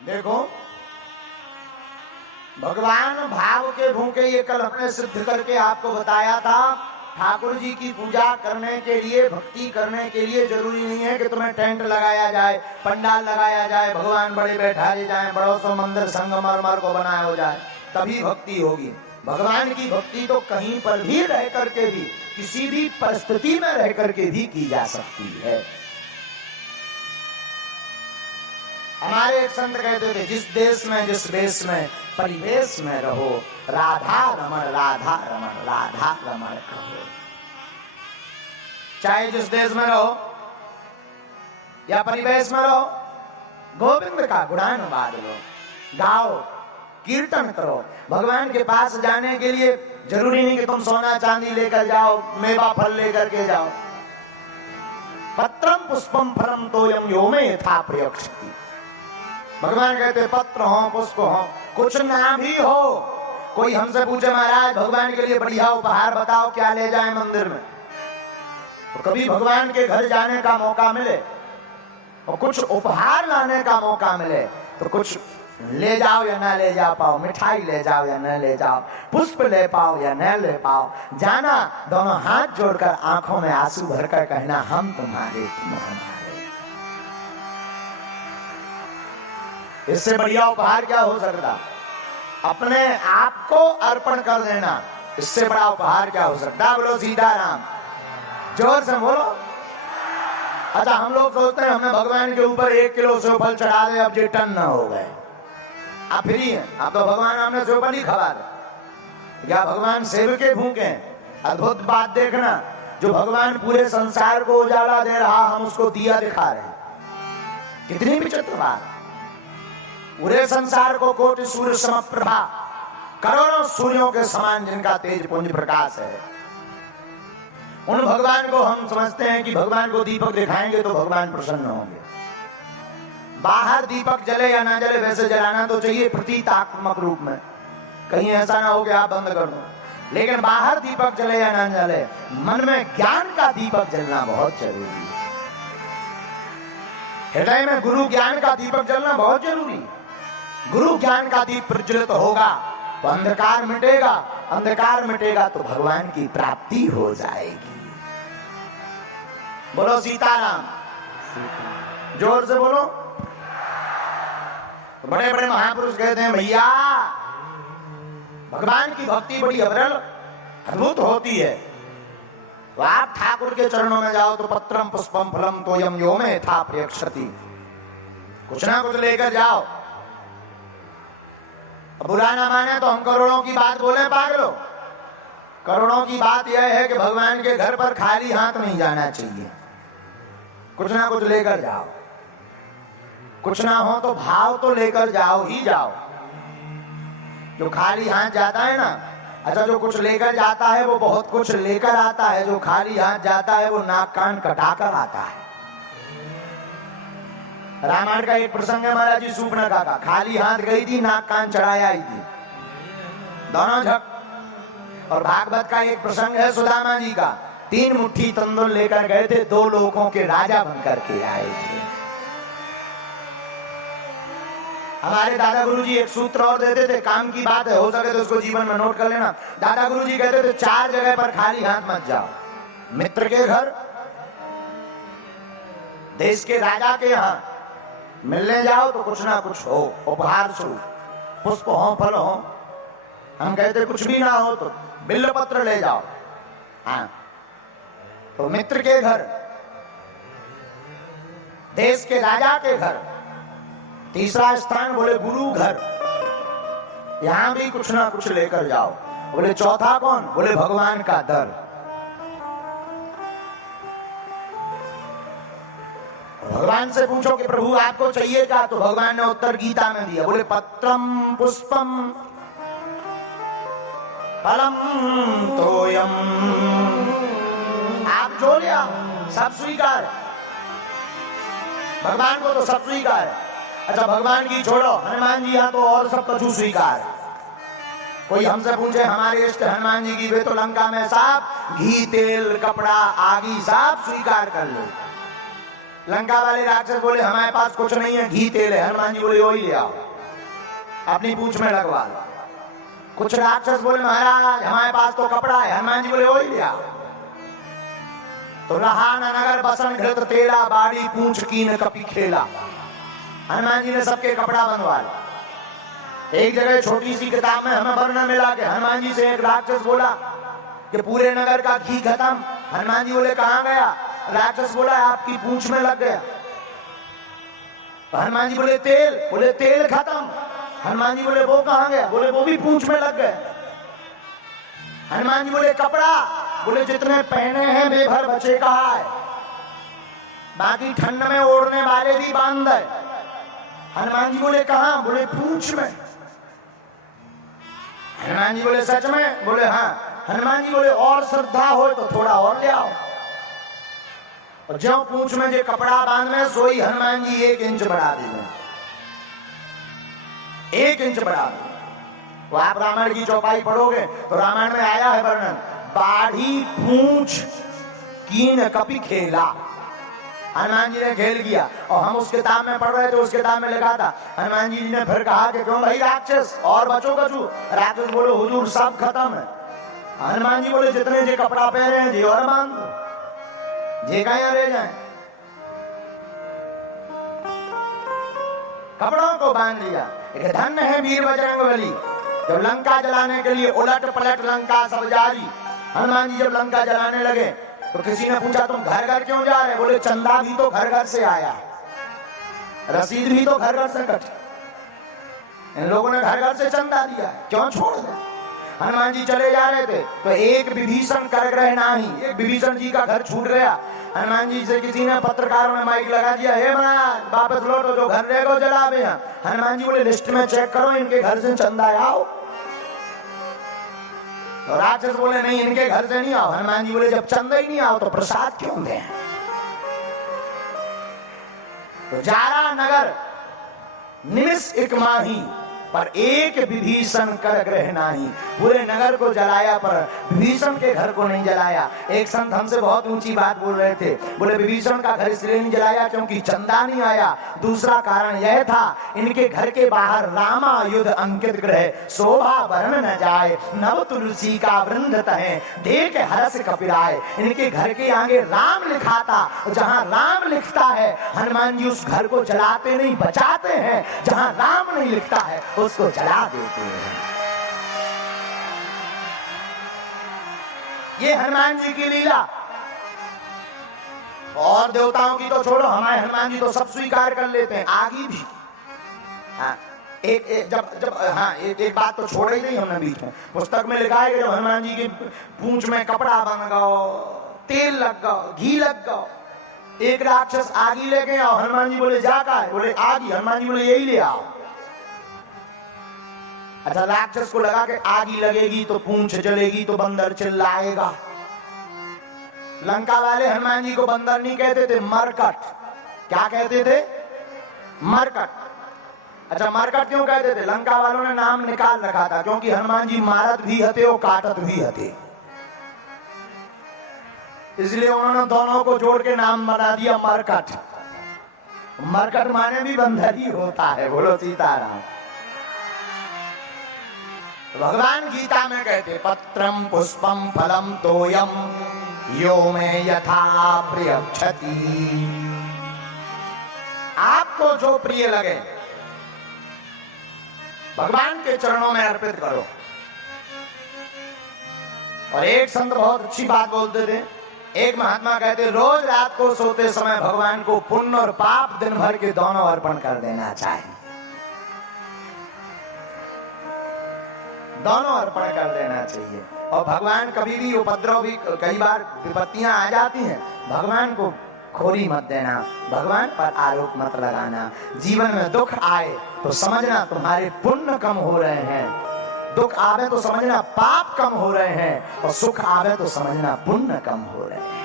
देखो भगवान भाव के भूखे, ये कल हमने सिद्ध करके आपको बताया था। ठाकुर जी की पूजा करने के लिए, भक्ति करने के लिए जरूरी नहीं है कि तुम्हें टेंट लगाया जाए, पंडाल लगाया जाए, भगवान बड़े बैठाए जाए, बड़ों सो मंदिर संगमरमर को बनाया हो जाए तभी भक्ति होगी। भगवान की भक्ति तो कहीं पर भी रह करके भी, किसी भी परिस्थिति में रह करके भी की जा सकती है। हमारे एक संत कहते थे, जिस देश में जिस देश में परिवेश में रहो, राधा रमण राधा रमण राधा रमण कहो। चाहे जिस देश में रहो या परिवेश में रहो, गोविंद का गुणानुवाद लो, गाओ, कीर्तन करो। भगवान के पास जाने के लिए जरूरी नहीं कि तुम सोना चांदी लेकर जाओ, मेवा फल लेकर के जाओ। पत्रम पुष्पम फलम तोयम यो में यथा प्रयक्षति। भगवान कहते पत्र हो, पुष्प हो, कुछ ना भी हो। कोई हमसे पूछे, महाराज भगवान के लिए बढ़िया उपहार बताओ, क्या ले जाए मंदिर में? तो कभी भगवान के घर जाने का मौका मिले और कुछ उपहार लाने का मौका मिले तो कुछ ले जाओ या ना ले जा पाओ, मिठाई ले जाओ या न ले जाओ, पुष्प ले पाओ या न ले पाओ, जाना दोनों हाथ जोड़कर आंखों में आंसू भरकर कहना, हम तुम्हारे तुम हमारे। इससे बढ़िया उपहार क्या हो सकता? अपने आप को अर्पण कर देना, इससे बड़ा उपहार क्या हो सकता? बोलो सीताराम, जोर से बोलो। अच्छा, हम लोग सोचते हैं हमने भगवान के ऊपर 1 किलो सेवफल चढ़ा दे, अब ये टन न हो गए, आप फ्री हैं, आप तो भगवान हमने सेवफल ही खवा दे। क्या भगवान सेव के भूखे हैं? अद्भुत बात देखना, जो भगवान पूरे संसार को उजाला दे रहा, हम उसको दिया दिखा रहे हैं। कितनी विचित्र बात! पूरे संसार को कोटि सूर्य समप्रभा, करोड़ों सूर्यों के समान जिनका तेज पुंज प्रकाश है, उन भगवान को हम समझते हैं कि भगवान को दीपक दिखाएंगे तो भगवान प्रसन्न होंगे। बाहर दीपक जले या ना जले, वैसे जलाना तो चाहिए प्रतीकात्मक रूप में, कहीं ऐसा ना हो कि आप बंद कर दो। लेकिन बाहर दीपक जले या ना जले, मन में ज्ञान का दीपक जलना बहुत जरूरी है। हृदय में गुरु ज्ञान का दीपक जलना बहुत जरूरी। गुरु ज्ञान का दीप प्रज्वलित होगा तो अंधकार मिटेगा, अंधकार मिटेगा तो भगवान की प्राप्ति हो जाएगी। बोलो सीताराम, जोर से बोलो। तो बड़े बड़े महापुरुष कहते हैं, भैया भगवान की भक्ति बड़ी अविरल अद्भुत होती है। तो आप ठाकुर के चरणों में जाओ तो पत्रम पुष्पम फलम तोयम यो में यथा प्रयक्षति, कुछ ना कुछ लेकर जाओ। बुरा ना माने तो हम करोड़ों की बात बोले पागलों। करोड़ों की बात यह है कि भगवान के घर पर खाली हाथ नहीं जाना चाहिए, कुछ ना कुछ लेकर जाओ। कुछ ना हो तो भाव तो लेकर जाओ ही जाओ। जो खाली हाथ जाता है ना, अच्छा जो कुछ लेकर जाता है वो बहुत कुछ लेकर आता है, जो खाली हाथ जाता है वो नाक कान कटाकर आता है। रामायण का एक प्रसंग है, महाराज जी सूपनखा का, खाली हाथ गई थी, नाक कान चढ़ाया आई थी, दोनों झक। और भागवत का एक प्रसंग है सुदामा जी का, 3 मुट्ठी तंदुल लेकर गए थे, 2 लोगों के राजा बनकर के आए थे। हमारे दादा गुरुजी एक सूत्र और देते थे, काम की बात है, हो सके तो उसको जीवन में नोट कर लेना। दादा गुरुजी कहते थे 4 जगह पर खाली हाथ मत जाओ। मित्र के घर, देश के राजा के यहाँ मिलने जाओ तो कुछ ना कुछ हो, उपहार स्वरूप, पुष्प हो, फल हो। हम कहते कुछ भी ना हो तो बिल्व पत्र ले जाओ। हाँ, तो मित्र के घर, देश के राजा के घर, तीसरा स्थान बोले गुरु घर, यहां भी कुछ ना कुछ लेकर जाओ। बोले चौथा कौन? बोले भगवान का दर। भगवान से पूछो कि प्रभु आपको चाहिए क्या, तो भगवान ने उत्तर गीता में दिया, बोले पत्रम पुष्पम फलम तोयम। आप जो लिया सब स्वीकार, भगवान को तो सब स्वीकार है। अच्छा भगवान की छोड़ो, हनुमान जी यहाँ तो और सब कछु स्वीकार। कोई हमसे पूछे हमारे इष्ट हनुमान जी की, वे तो लंका में साफ घी तेल कपड़ा आदि सब स्वीकार कर ले। लंका वाले राक्षस बोले हमारे पास कुछ नहीं है, घी तेल है। हनुमान जी बोले वही ले आओ, अपनी पूंछ में लगवा लो। कुछ राक्षस बोले महाराज हमारे पास तो कपड़ा है। हनुमान जी बोले वही ले आओ। तो रहा न नगर बसन घृत तेला, बाड़ी पूंछ कीन कपी खेला। हनुमान जी ने सबके कपड़ा बनवा लिया। एक जगह छोटी सी किताब में हमें वर्णन मिला कि हनुमान जी से एक राक्षस बोला कि पूरे नगर का घी खत्म। हनुमान जी बोले कहां गया? राक्षस बोला आपकी पूंछ में लग गया। तो हनुमान जी बोले तेल? बोले तेल खत्म। हनुमान जी बोले वो कहां गया? बोले वो भी पूंछ में लग गया। हनुमान जी बोले कपड़ा? बोले जितने पहने हैं बेभर बचे कहा है, बाकी ठंड में ओढ़ने वाले भी बांध है। हनुमान जी बोले कहां? बोले पूंछ में। हनुमान जी बोले सच में? बोले हाँ। हनुमान जी बोले और श्रद्धा हो तो थोड़ा और ले आओ। और जो पूंछ में जो कपड़ा बांध में सोई हनुमान जी 1 इंच बढ़ा दी, 1 इंच बढ़ा दी। तो आप रामायण की चौपाई पढ़ोगे तो रामायण में आया है वर्णन, बाढ़ी पूंछ कीन कपी खेला। हनुमान जी ने खेल किया। और हम उस किताब में पढ़ रहे थे, उस किताब में लिखा था हनुमान जी ने फिर कहा कि क्यों भाई राक्षस और बचो कछु? राक्षस बोले हुजूर सब खत्म है। हनुमान जी बोले जितने जे कपड़ा पहने हैं जी और बांध दो, जे कहीं रह जाए। कपड़ों को बांध लिया। एक धन्य है वीर बजरंगबली, जब लंका जलाने के लिए उलट पलट लंका सब जारी। हनुमान जी जब लंका जलाने लगे तो किसी ने पूछा तुम घर घर क्यों जा रहे? बोले चंदा भी तो घर घर से आया, रसीद भी तो घर घर से कटी। इन लोगों ने घर घर से चंदा दिया, क्यों छोड़ दे? हनुमान जी चले जा रहे थे तो एक विभीषण कर ग्रह नाही, एक विभीषण जी का घर छूट गया। हनुमान जी से किसी ने पत्रकारों ने माइक लगा दिया, हे महाराज वापस लौटो, जो घर रहेगा जलावे हैं। हनुमान जी बोले लिस्ट में चेक करो इनके घर से चंदा आओ। तो राक्षस बोले नहीं इनके घर से नहीं आओ। हनुमान जी बोले जब चंदा ही नहीं आओ तो प्रसाद क्यों दें? तो जारा नगर निमिष एक माही, पर एक विभीषण कर ग्रह नाही। पूरे नगर को जलाया पर विभीषण के घर को नहीं जलाया। एक संत हमसे बहुत ऊंची बात बोल रहे थे, बोले विभीषण का घर इसलिए नहीं जलाया क्योंकि चंदा नहीं आया। दूसरा कारण यह था इनके घर के बाहर रामायुध अंकित ग्रह, शोभा वर्ण न जाए, नव तुलसी का वृंद तहे, देख हरस कपिराए। इनके घर के आगे राम लिखा था, जहां राम लिखता है हनुमान जी उस घर को जलाते नहीं बचाते हैं, जहां राम नहीं लिखता है उसको जला देते हैं। ये हनुमान जी की लीला। और देवताओं की तो छोड़ो, हमारे हनुमान जी तो सब स्वीकार कर लेते हैं, आगे भी। हाँ, एक बात तो छोड़ ही नहीं हमने बीच में। पुस्तक में लिखा है कि जब हनुमान जी की पूंछ में कपड़ा बन गयो, तेल लग गयो, घी लग गयो, एक राक्षस आगी लेके आओ। हनुमान जी बोले जा का है? बोले आगी। हनुमान जी बोले यही ले आओ। अच्छा राक्षस को लगा कि आगी लगेगी तो पूंछ जलेगी तो बंदर चिल्लाएगा। लंका वाले हनुमान जी को बंदर नहीं कहते थे, मरकट। क्या कहते थे? मरकट। अच्छा मरकट क्यों कहते थे? लंका वालों ने नाम निकाल रखा था क्योंकि हनुमान जी मारत भी हते और काटत भी हते, इसलिए उन्होंने दोनों को जोड़ के नाम बना दिया मरकट। मरकट माने भी बंदर ही होता है। बोलो सीताराम। भगवान गीता में कहते पत्रम पुष्पम फलम तोयम यो में यथा प्रियक्षति। आपको जो प्रिय लगे भगवान के चरणों में अर्पित करो। और एक संत बहुत अच्छी बात बोलते थे, एक महात्मा कहते रोज रात को सोते समय भगवान को पुण्य और पाप दिन भर के दोनों अर्पण कर देना चाहिए। दोनों अर्पण कर देना चाहिए। और भगवान कभी भी उपद्रव भी, कई बार विपत्तियां आ जाती हैं, भगवान को खोरी मत देना, भगवान पर आरोप मत लगाना। जीवन में दुख आए तो समझना तुम्हारे पुण्य कम हो रहे हैं, दुख आवे तो समझना पाप कम हो रहे हैं, और सुख आवे तो समझना पुण्य कम हो रहे हैं।